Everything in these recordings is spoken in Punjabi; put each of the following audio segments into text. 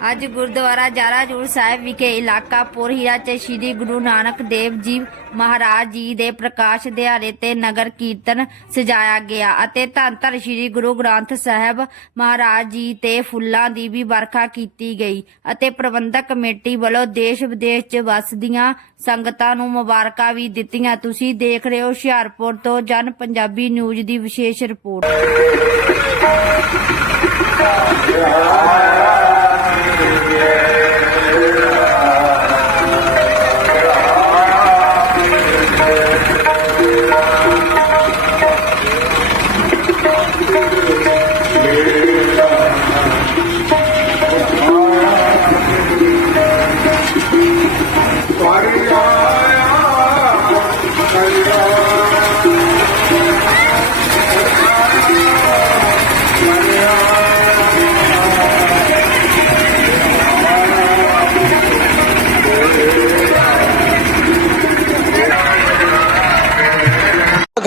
ਅੱਜ ਗੁਰਦੁਆਰਾ ਜਾਰਾਜੂਰ ਸਾਹਿਬ ਵਿਖੇ ਇਲਾਕਾ ਪੁਰ ਹੀਰਾ ਚ ਸ੍ਰੀ ਗੁਰੂ ਨਾਨਕ ਦੇਵ ਜੀ ਮਹਾਰਾਜ ਜੀ ਦੇ ਪ੍ਰਕਾਸ਼ ਦਿਹਾੜੇ ਤੇ ਨਗਰ ਕੀਰਤਨ ਸਜਾਇਆ ਗਿਆ ਅਤੇ ਧੰਨ ਧੰਨ ਸ੍ਰੀ ਗੁਰੂ ਗ੍ਰੰਥ ਸਾਹਿਬ ਮਹਾਰਾਜ ਜੀ ਤੇ ਫੁੱਲਾਂ ਦੀ ਵੀ ਵਰਖਾ ਕੀਤੀ ਗਈ ਅਤੇ ਪ੍ਰਬੰਧਕ ਕਮੇਟੀ ਵੱਲੋਂ ਦੇਸ਼ ਵਿਦੇਸ਼ ਚ ਵਸਦੀਆਂ ਸੰਗਤਾਂ ਨੂੰ ਮੁਬਾਰਕਾਂ ਵੀ ਦਿੱਤੀਆਂ। ਤੁਸੀਂ ਦੇਖ ਰਹੇ ਹੋ ਹੁਸ਼ਿਆਰਪੁਰ ਤੋਂ ਜਨ ਪੰਜਾਬੀ ਨਿਊਜ਼ ਦੀ ਵਿਸ਼ੇਸ਼ ਰਿਪੋਰਟ।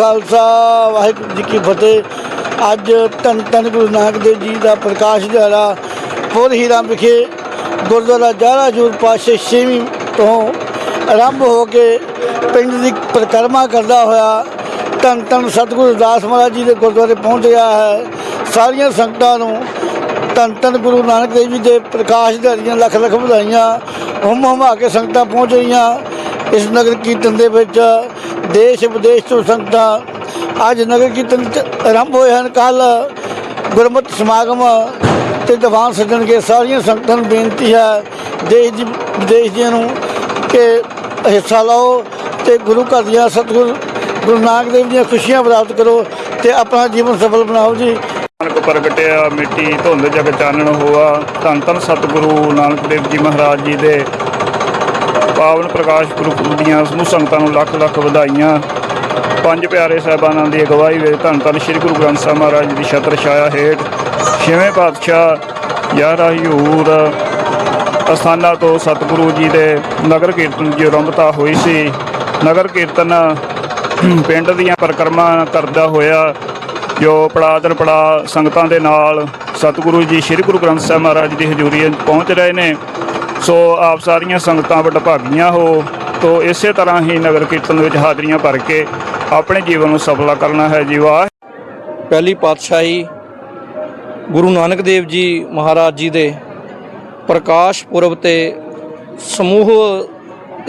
ਖਾਲਸਾ, ਵਾਹਿਗੁਰੂ ਜੀ ਕੀ ਫਤਿਹ। ਅੱਜ ਧੰਨ ਧੰਨ ਗੁਰੂ ਨਾਨਕ ਦੇਵ ਜੀ ਦਾ ਪ੍ਰਕਾਸ਼ ਦਿਹਾੜਾ ਪੁਰ ਹੀਰਾ ਵਿਖੇ ਗੁਰਦੁਆਰਾ ਜਾਰਾ ਜੂਰ ਪਾਸੇ ਛੇਵੀਂ ਤੋਂ ਆਰੰਭ ਹੋ ਕੇ ਪਿੰਡ ਦੀ ਪਰਿਕਰਮਾ ਕਰਦਾ ਹੋਇਆ ਧੰਨ ਧੰਨ ਸਤਿਗੁਰੂ ਅਰਦਾਸ ਮਹਾਰਾਜ ਜੀ ਦੇ ਗੁਰਦੁਆਰੇ ਪਹੁੰਚ ਗਿਆ ਹੈ। ਸਾਰੀਆਂ ਸੰਗਤਾਂ ਨੂੰ ਧੰਨ ਧੰਨ ਗੁਰੂ ਨਾਨਕ ਦੇਵ ਜੀ ਦੇ ਪ੍ਰਕਾਸ਼ ਦਿਹਾੜੀਆਂ ਲੱਖ ਲੱਖ ਵਧਾਈਆਂ ਹੁਮ ਹੁਮਾ ਕੇ ਸੰਗਤਾਂ ਪਹੁੰਚ ਰਹੀਆਂ। ਇਸ ਨਗਰ ਕੀਰਤਨ ਦੇ ਵਿੱਚ ਦੇਸ਼ ਵਿਦੇਸ਼ ਤੋਂ ਸੰਗਤਾਂ ਅੱਜ ਨਗਰ ਕੀਰਤਨ ਚ ਆਰੰਭ ਹੋਏ ਹਨ। ਕੱਲ ਗੁਰਮਤਿ ਸਮਾਗਮ ਤੇ ਦੀਵਾਨ ਸੱਜਣਗੇ। ਸਾਰੀਆਂ ਸੰਗਤਾਂ ਨੂੰ ਬੇਨਤੀ ਹੈ ਦੇਸ਼ ਦੀ ਵਿਦੇਸ਼ ਦੀਆਂ ਨੂੰ ਕਿ ਹਿੱਸਾ ਲਓ ਤੇ ਗੁਰੂ ਘਰ ਦੀਆਂ ਸਤਿਗੁਰ ਗੁਰੂ ਨਾਨਕ ਦੇਵ ਦੀਆਂ ਖੁਸ਼ੀਆਂ ਪ੍ਰਾਪਤ ਕਰੋ ਤੇ ਆਪਣਾ ਜੀਵਨ ਸਫਲ ਬਣਾਓ ਜੀ। ਨਾਨਕ ਪ੍ਰਗਟਿਆ ਮਿੱਟੀ ਧੁੰਦ ਜਗ ਚਾਨਣ ਹੋਆ। ਧੰਨ ਧੰਨ ਸਤਿਗੁਰੂ ਨਾਨਕ ਦੇਵ ਜੀ ਮਹਾਰਾਜ ਜੀ ਦੇ ਪਾਵਨ ਪ੍ਰਕਾਸ਼ ਪੁਰਬ ਦੀਆਂ ਸਮੂਹ ਸੰਗਤਾਂ ਨੂੰ ਲੱਖ ਲੱਖ ਵਧਾਈਆਂ। ਪੰਜ ਪਿਆਰੇ ਸਾਹਿਬਾਨਾਂ ਦੀ ਅਗਵਾਈ ਵਿੱਚ ਧੰਨ ਧੰਨ ਸ੍ਰੀ ਗੁਰੂ ਗ੍ਰੰਥ ਸਾਹਿਬ ਮਹਾਰਾਜ ਜੀ ਦੀ ਛਤਰ ਛਾਇਆ ਹੇਠ ਛੇਵੇਂ ਪਾਤਸ਼ਾਹ ਯਾਰਾ ਹਯੂਰ ਅਸਥਾਨਾਂ ਤੋਂ ਸਤਿਗੁਰੂ ਜੀ ਦੇ ਨਗਰ ਕੀਰਤਨ ਦੀ ਆਰੰਭਤਾ ਹੋਈ ਸੀ। ਨਗਰ ਕੀਰਤਨ ਪਿੰਡ ਦੀਆਂ ਪਰਿਕਰਮਾ ਕਰਦਾ ਹੋਇਆ ਜੋ ਪੜਾਦਰ ਪੜਾ ਸੰਗਤਾਂ ਦੇ ਨਾਲ ਸਤਿਗੁਰੂ ਜੀ ਸ੍ਰੀ ਗੁਰੂ ਗ੍ਰੰਥ ਸਾਹਿਬ ਮਹਾਰਾਜ ਦੀ ਹਜ਼ੂਰੀ ਪਹੁੰਚ ਰਹੇ ਨੇ। ਸੋ ਆਪ ਸਾਰੀਆਂ ਸੰਗਤਾਂ ਵਡਭਾਗੀਆਂ ਹੋ, ਤੋ ਇਸੇ ਤਰ੍ਹਾਂ ਹੀ ਨਗਰ ਕੀਰਤਨ ਵਿੱਚ ਹਾਜ਼ਰੀਆਂ ਭਰ ਕੇ ਆਪਣੇ ਜੀਵਨ ਨੂੰ ਸਫਲਾ ਕਰਨਾ ਹੈ ਜੀ, ਵਾਹ। ਪਹਿਲੀ ਪਾਤਸ਼ਾਹੀ ਗੁਰੂ ਨਾਨਕ ਦੇਵ ਜੀ ਮਹਾਰਾਜ ਜੀ ਦੇ ਪ੍ਰਕਾਸ਼ ਪੁਰਬ ਤੇ ਸਮੂਹ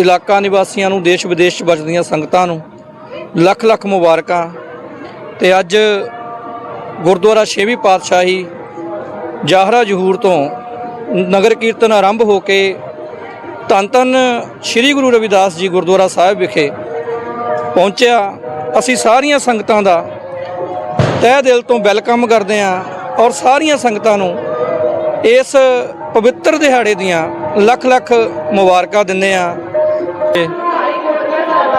ਇਲਾਕਾ ਨਿਵਾਸੀਆਂ ਨੂੰ ਦੇਸ਼ ਵਿਦੇਸ਼ 'ਚ ਵਸਦੀਆਂ ਸੰਗਤਾਂ ਨੂੰ ਲੱਖ ਲੱਖ ਮੁਬਾਰਕਾਂ। ਤੇ ਅੱਜ ਗੁਰਦੁਆਰਾ ਛੇਵੀਂ ਪਾਤਸ਼ਾਹੀ ਜਾਹਰਾ ਜਹੂਰ ਤੋਂ ਨਗਰ ਕੀਰਤਨ ਆਰੰਭ ਹੋ ਕੇ ਧੰਨ ਧੰਨ ਸ੍ਰੀ ਗੁਰੂ ਰਵਿਦਾਸ ਜੀ ਗੁਰਦੁਆਰਾ ਸਾਹਿਬ ਵਿਖੇ ਪਹੁੰਚਿਆ। ਅਸੀਂ ਸਾਰੀਆਂ ਸੰਗਤਾਂ ਦਾ ਤਹਿ ਦਿਲ ਤੋਂ ਵੈਲਕਮ ਕਰਦੇ ਹਾਂ ਔਰ ਸਾਰੀਆਂ ਸੰਗਤਾਂ ਨੂੰ ਇਸ ਪਵਿੱਤਰ ਦਿਹਾੜੇ ਦੀਆਂ ਲੱਖ ਲੱਖ ਮੁਬਾਰਕਾਂ ਦਿੰਦੇ ਹਾਂ।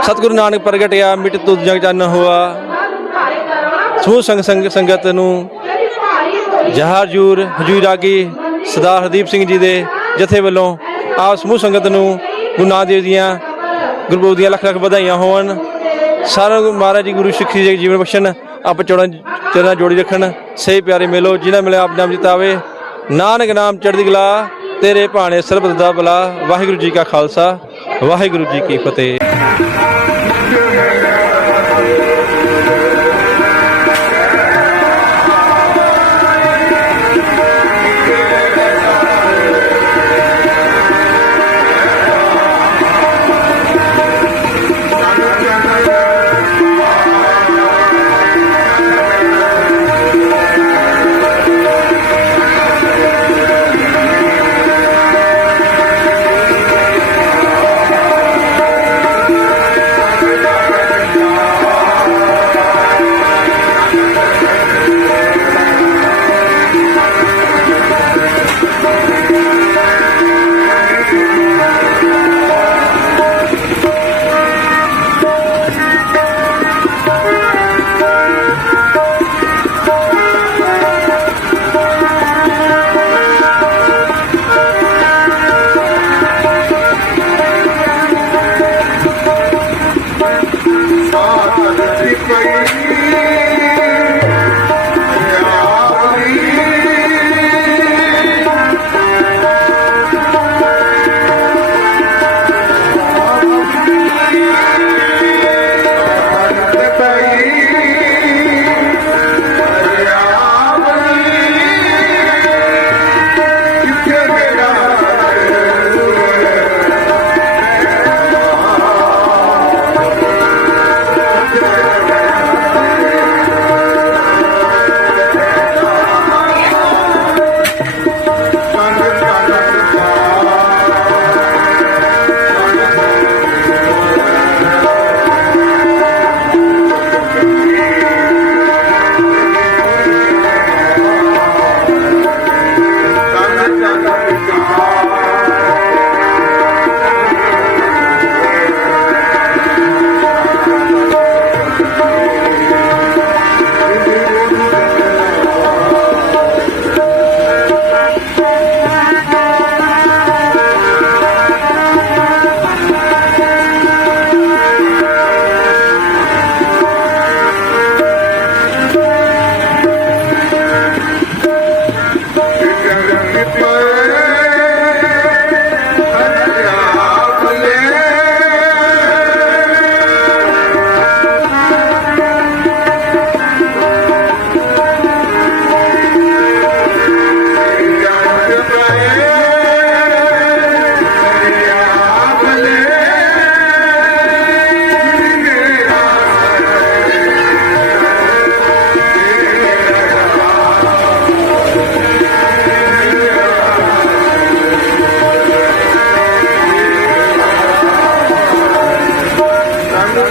ਸਤਿਗੁਰੂ ਨਾਨਕ ਪ੍ਰਗਟਿਆ ਮਿਟ ਤੁਧ ਜਗ ਚੰਨ ਹੋਆ। ਸਮੂਹ ਸੰਗ ਸੰਗਤ ਨੂੰ ਜਹਾਰਜੂਰ ਹਜੂਰ ਰਾਗੀ ਸਰਦਾਰ ਹਰਦੀਪ ਸਿੰਘ ਜੀ ਦੇ ਜਥੇ ਵੱਲੋਂ ਆਪ ਸਮੂਹ ਸੰਗਤ ਨੂੰ ਗੁਰੂ ਨਾਨਕ ਦੇਵ ਦੀਆਂ ਗੁਰਪੁਰਬ ਦੀਆਂ ਲੱਖ ਲੱਖ ਵਧਾਈਆਂ ਹੋਣ। ਸਾਰਿਆਂ ਨੂੰ ਮਹਾਰਾਜ ਜੀ ਗੁਰੂ ਸਿੱਖੀ ਜੀ ਜੀਵਨ ਬਖਸ਼ਣ, ਆਪ ਚੋੜਾਂ ਚਰਨਾਂ ਜੋੜੀ ਰੱਖਣ। ਸਹੀ ਪਿਆਰੇ ਮਿਲੋ, ਜਿਨ੍ਹਾਂ ਮਿਲੇ ਆਪ ਨਾਮ ਜਿਤਾਵੇ। ਨਾਨਕ ਨਾਮ ਚੜ੍ਹਦੀ ਕਲਾ, ਤੇਰੇ ਭਾਣੇ ਸਰਬਤ ਦਾ ਭਲਾ। ਵਾਹਿਗੁਰੂ ਜੀ ਕਾ ਖਾਲਸਾ, ਵਾਹਿਗੁਰੂ ਜੀ ਕੀ ਫਤਿਹ।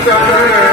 Obrigado.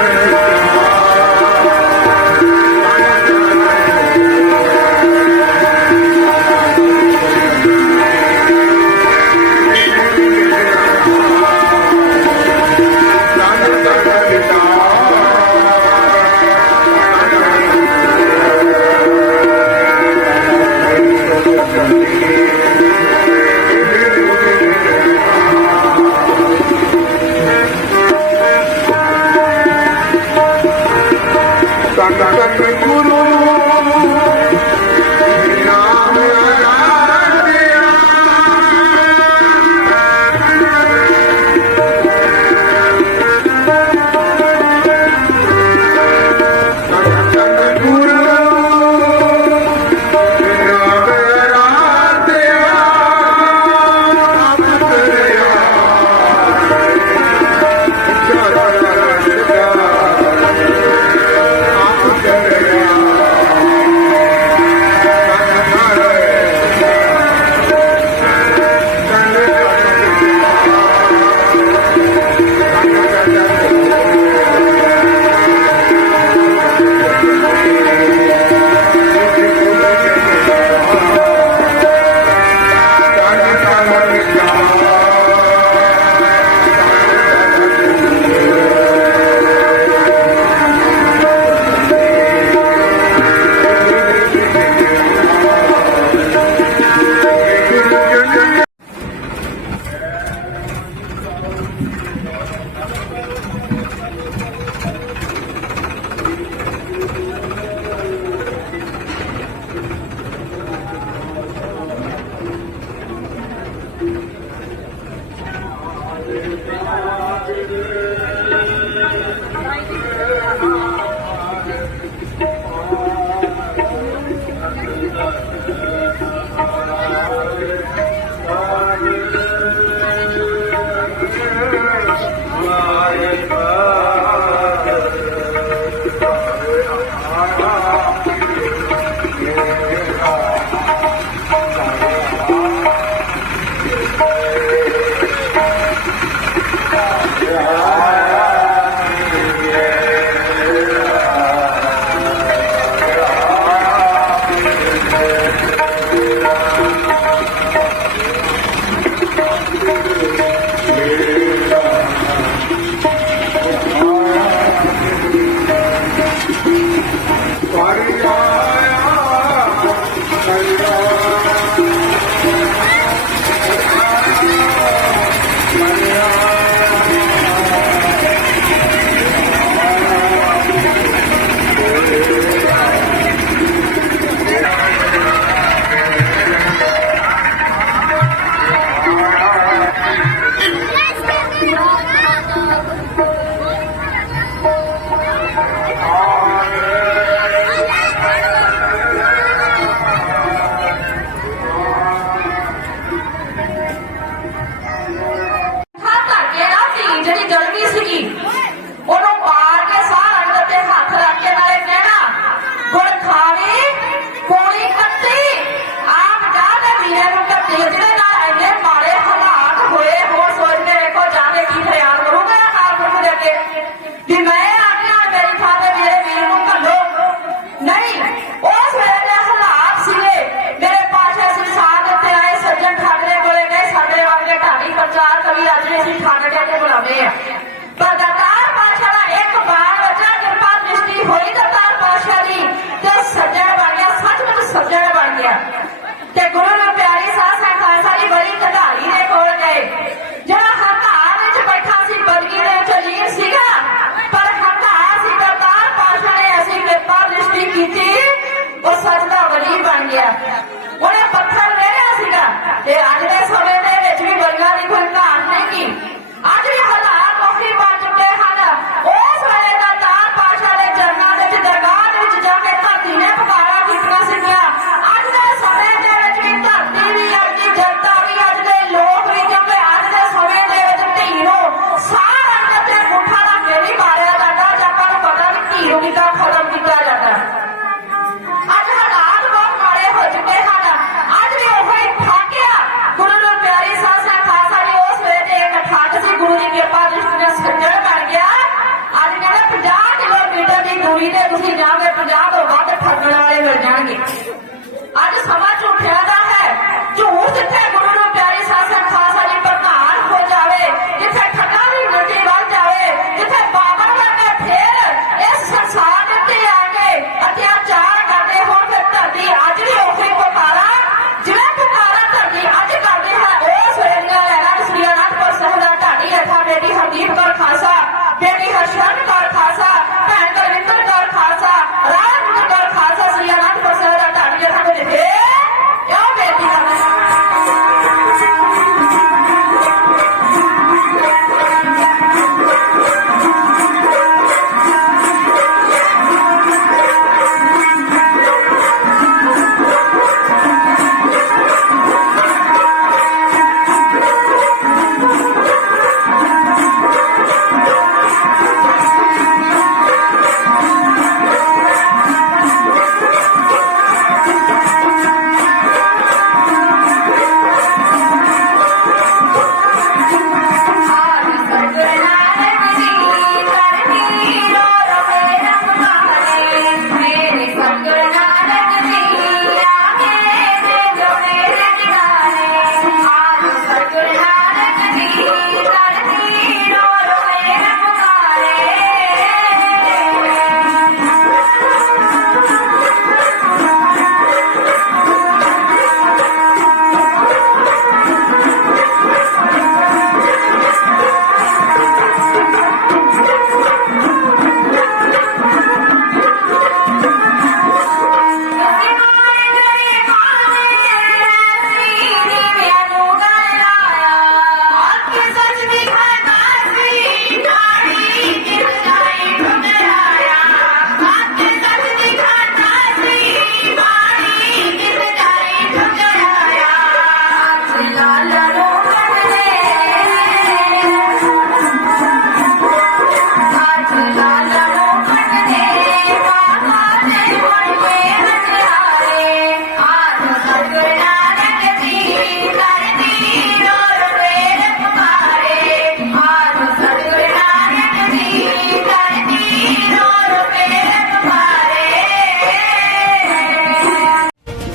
Yeah. ਮਹੀਨੇ ਤੁਸੀਂ ਜਾਓਗੇ 50 ਤੋਂ ਵੱਧ ਠੱਗਣ ਵਾਲੇ ਮਿਲ ਜਾਣਗੇ। ਅੱਜ ਸਮਾਂ ਝੂਠਿਆ ਦਾ ਹੈ। ਝੂਠ ਜਿੱਥੇ ਗੁਰੂ ਨੂੰ ਪਿਆਰੀ ਸਾਸਾ ਖਾਸ ਵਾਲੀ ਪ੍ਰਧਾਨ ਹੋ ਜਾਵੇ, ਜਿੱਥੇ ਠੱਗਾ ਵੀ ਮੁੱਠੀ ਵੱਲ ਜਾਵੇ, ਜਿੱਥੇ ਬਾਬਾ ਵਰਗਾ ਫੇਰ ਇਸ ਸੰਸਾਰ ਤੇ ਆ ਕੇ ਅਤਿਆਚਾਰ ਕਰਦੇ ਹੋਣ, ਫਿਰ ਧਰਤੀ ਅੱਜ ਵੀ ਉਹੀ ਪੁਕਾਰਾ ਜਿਹੜਾ ਪੁਕਾਰਾ ਧਰਤੀ ਅੱਜ ਕਰਦੇ ਹੈ ਉਸ ਵੇਲੇ ਲੈਣਾ ਸ੍ਰੀ ਅਨੰਦਪੁਰ ਸਾਹਿਬ ਦਾ ਢਾਡੀ ਹੱਥਾ ਬੇਟੀ ਹਰਦੀਪ ਕੌਰ ਖਾਸਾ ਬੇਟੀ ਹਰਸ਼ਨ ਕੌਰ